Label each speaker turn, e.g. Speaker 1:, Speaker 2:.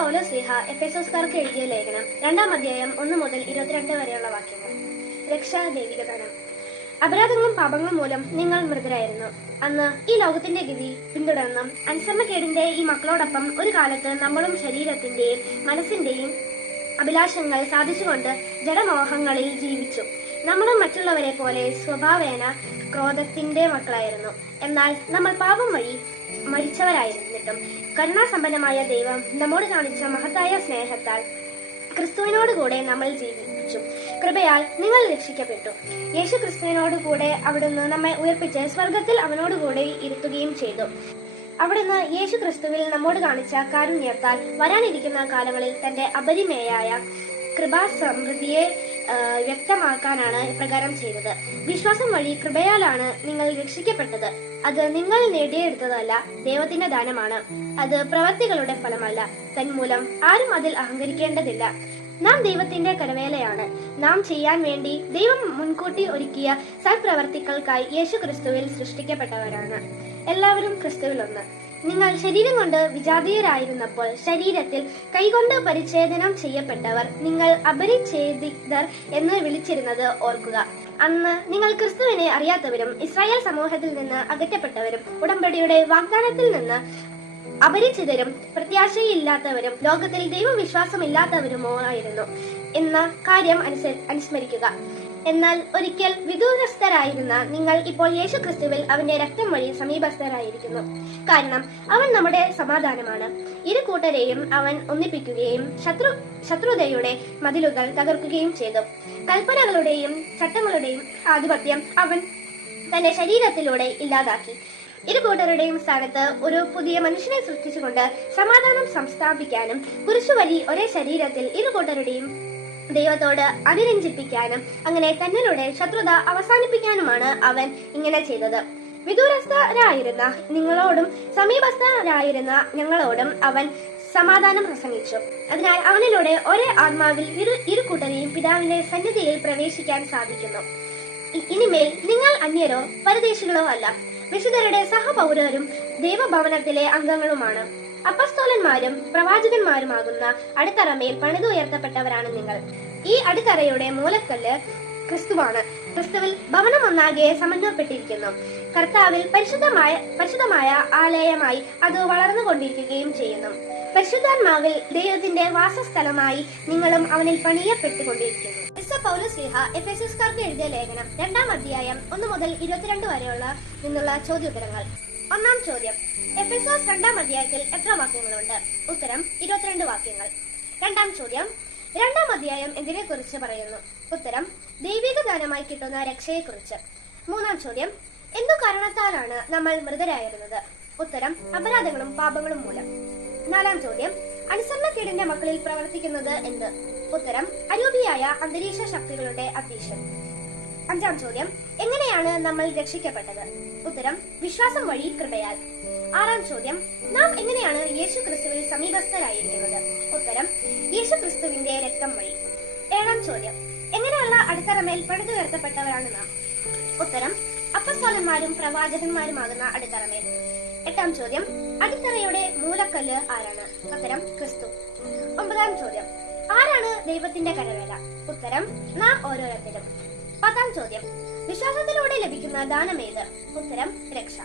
Speaker 1: Paulo സ്ലിഹ എഫേസോസ്കാർക്ക് എഴുതിയ ലേഖനം രണ്ടാം അധ്യായം ഒന്ന് മുതൽ ഇരുപത്തിരണ്ട് വരെയുള്ള വാക്യങ്ങൾ. രക്ഷാ ദൈവികദാനം അപരാധങ്ങളും പാപങ്ങളും മൂലം നിങ്ങൾ മൃതരായിരുന്നു. അന്ന് ഈ ലോകത്തിന്റെ ഗതി പിന്തുടർന്നും അനുസരണക്കേടിന്റെ ഈ മക്കളോടൊപ്പം ഒരു കാലത്ത് നമ്മളും ശരീരത്തിന്റെയും മനസ്സിന്റെയും അഭിലാഷങ്ങൾ സാധിച്ചുകൊണ്ട് ജഡമോഹങ്ങളിൽ ജീവിച്ചു. നമ്മളും മറ്റുള്ളവരെ പോലെ സ്വഭാവേന ക്രോധത്തിന്റെ മക്കളായിരുന്നു. എന്നാൽ നമ്മൾ പാപം വഴി മരിച്ചവരായിരുന്നിട്ടും കരുണാസമ്പന്നമായ ദൈവം നമ്മോട് കാണിച്ച മഹത്തായ സ്നേഹത്താൽ ക്രിസ്തുവിനോട് കൂടെ നമ്മൾ ജീവിച്ചു. കൃപയാൽ നിങ്ങൾ രക്ഷിക്കപ്പെട്ടു. യേശു ക്രിസ്തുവിനോട് കൂടെ അവിടുന്ന് നമ്മെ ഉയർപ്പിച്ച് സ്വർഗത്തിൽ അവനോട് കൂടെ ഇരുത്തുകയും ചെയ്തു. അവിടുന്ന് യേശു ക്രിസ്തുവിൽ നമ്മോട് കാണിച്ച കാരുണ്യത്താൽ വരാനിരിക്കുന്ന കാലങ്ങളിൽ തന്റെ അപരിമേയായ കൃപാസമൃദ്ധിയെ വ്യക്തമാക്കാനാണ് ഇപ്രകാരം ചെയ്തത്. വിശ്വാസം വഴി കൃപയാലാണ് നിങ്ങൾ രക്ഷിക്കപ്പെട്ടത്. അത് നിങ്ങൾ നേടിയെടുത്തതല്ല ദൈവത്തിന്റെ ദാനമാണ്. അത് പ്രവൃത്തികളുടെ ഫലമല്ല. തന്മൂലം ആരും അതിൽ അഹങ്കരിക്കേണ്ടതില്ല. നാം ദൈവത്തിന്റെ കരവേലയാണ്. നാം ചെയ്യാൻ വേണ്ടി ദൈവം മുൻകൂട്ടി ഒരുക്കിയ സൽപ്രവർത്തികൾക്കായി യേശു ക്രിസ്തുവിൽ സൃഷ്ടിക്കപ്പെട്ടവരാണ്. എല്ലാവരും ക്രിസ്തുവിൽ ഒന്ന് നിങ്ങൾ ശരീരം കൊണ്ട് വിജാതീയരായിരുന്നപ്പോൾ ശരീരത്തിൽ കൈകൊണ്ട് പരിച്ഛേദനം ചെയ്യപ്പെട്ടവർ നിങ്ങൾ അപരിച്ഛേദിതർ എന്ന് വിളിച്ചിരുന്നത് ഓർക്കുക. അന്ന് നിങ്ങൾ ക്രിസ്തുവിനെ അറിയാത്തവരും ഇസ്രായേൽ സമൂഹത്തിൽ നിന്ന് അകറ്റപ്പെട്ടവരും ഉടമ്പടിയുടെ വാഗ്ദാനത്തിൽ നിന്ന് അപരിചിതരും പ്രത്യാശയില്ലാത്തവരും ലോകത്തിൽ ദൈവവിശ്വാസമില്ലാത്തവരുമോ ആയിരുന്നു എന്ന കാര്യം അനുസ- അനുസ്മരിക്കുക. എന്നാൽ ഒരിക്കൽ വിദൂരസ്ഥരായിരുന്ന നിങ്ങൾ ഇപ്പോൾ യേശു ക്രിസ്തുവിൽ അവന്റെ രക്തം വഴി സമീപസ്ഥരായിരിക്കുന്നു. കാരണം അവൻ നമ്മുടെ സമാധാനമാണ്. ഇരു കൂട്ടരെയും അവൻ ഒന്നിപ്പിക്കുകയും ശത്രു ശത്രുതയുടെ മതിലുകൾ തകർക്കുകയും ചെയ്തു. കൽപ്പനകളുടെയും ചട്ടങ്ങളുടെയും ആധിപത്യം അവൻ തന്റെ ശരീരത്തിലൂടെ ഇല്ലാതാക്കി. ഇരു കൂട്ടരുടെയും സ്ഥാനത്ത് ഒരു പുതിയ മനുഷ്യനെ സൃഷ്ടിച്ചുകൊണ്ട് സമാധാനം സംസ്ഥാപിക്കാനും കുരിശുവഴി ഒരേ ശരീരത്തിൽ ഇരു കൂട്ടരുടെയും ദൈവത്തോട് അഭിരഞ്ജിപ്പിക്കാനും അങ്ങനെ തന്നിലൂടെ ശത്രുത അവസാനിപ്പിക്കാനുമാണ് അവൻ ഇങ്ങനെ ചെയ്തത്. വിദൂരസ്ഥരായിരുന്ന നിങ്ങളോടും സമീപസ്ഥരായിരുന്ന ഞങ്ങളോടും അവൻ സമാധാനം പ്രസംഗിച്ചു. അതിനാൽ അവനിലൂടെ ഒരേ ആത്മാവിൽ ഇരു ഇരു കൂട്ടരെയും പിതാവിന്റെ സന്നിധിയിൽ പ്രവേശിക്കാൻ സാധിക്കുന്നു. ഇനിമേൽ നിങ്ങൾ അന്യരോ പരദേശികളോ അല്ല. വിശുദ്ധരുടെ സഹപൗരരും ദൈവഭവനത്തിലെ അംഗങ്ങളുമാണ്. അപ്പസ്തോലന്മാരും പ്രവാചകന്മാരുമാകുന്ന അടിത്തറമേൽ പണിതുയർത്തപ്പെട്ടവരാണ് നിങ്ങൾ. ഈ അടിത്തറയുടെ മൂലക്കല്ല് ക്രിസ്തുവാണ്. ക്രിസ്തുവിൽ ഭവനം ഒന്നാകെ സമന്വയപ്പെട്ടിരിക്കുന്നു. കർത്താവിൽ പരിശുദ്ധമായ പരിശുദ്ധമായ ആലയമായി അത് വളർന്നുകൊണ്ടിരിക്കുകയും ചെയ്യുന്നു. പരിശുദ്ധാത്മാവിൽ ദൈവത്തിന്റെ വാസസ്ഥലമായി നിങ്ങളും അവനിൽ പണിയപ്പെട്ടുകൊണ്ടിരിക്കുന്നു. പൗലോസ് എഴുതിയ ലേഖനം രണ്ടാം അധ്യായം ഒന്ന് മുതൽ ഇരുപത്തിരണ്ട് വരെയുള്ള നിന്നുള്ള ചോദ്യോത്തരങ്ങൾ. ഒന്നാം ചോദ്യം. എഫേസോസ് രണ്ടാം അധ്യായത്തിൽ എത്ര വാക്യങ്ങളുണ്ട്? ഉത്തരം ഇരുപത്തിരണ്ട് വാക്യങ്ങൾ. രണ്ടാം ചോദ്യം രണ്ടാം അധ്യായം എന്തിനെ കുറിച്ച് പറയുന്നു? ഉത്തരം ദൈവിക ദാനമായി കിട്ടുന്ന രക്ഷയെക്കുറിച്ച്. മൂന്നാം ചോദ്യം എന്തു കാരണത്താലാണ് നമ്മൾ മൃതരായിരുന്നത്? ഉത്തരം അപരാധങ്ങളും പാപങ്ങളും മൂലം. നാലാം ചോദ്യം അനുസരണക്കേടിന്റെ മക്കളിൽ പ്രവർത്തിക്കുന്നത് എന്ത്? ഉത്തരം അരൂപിയായ അന്തരീക്ഷ ശക്തികളുടെ അധ്യക്ഷൻ അഞ്ചാം ചോദ്യം എങ്ങനെയാണ് നമ്മൾ രക്ഷിക്കപ്പെട്ടത്? ഉത്തരം വിശ്വാസം വഴി കൃപയാൽ. ആറാം ചോദ്യം നാം എങ്ങനെയാണ് യേശു ക്രിസ്തുവിൽ സമീപസ്ഥരായിരിക്കുന്നത്? ഉത്തരം യേശു ക്രിസ്തുവിന്റെ രക്തം വഴി. ഏഴാം ചോദ്യം എങ്ങനെയുള്ള അടിത്തറമേൽ പണിതുയർത്തപ്പെട്ടവരാണ് നാം? ഉത്തരം അപ്പസ്തോലന്മാരും പ്രവാചകന്മാരുമാകുന്ന അടിത്തറമേൽ. എട്ടാം ചോദ്യം അടിത്തറയുടെ മൂലക്കല്ല് ആരാണ്? ഉത്തരം ക്രിസ്തു. ഒമ്പതാം ചോദ്യം ആരാണ് ദൈവത്തിന്റെ കരവേല? ഉത്തരം നാം ഓരോരുത്തരും. പത്താം ചോദ്യം. വിശ്വാസത്തിലൂടെ ലഭിക്കുന്ന ദാനമേത്? ഉത്തരം രക്ഷ.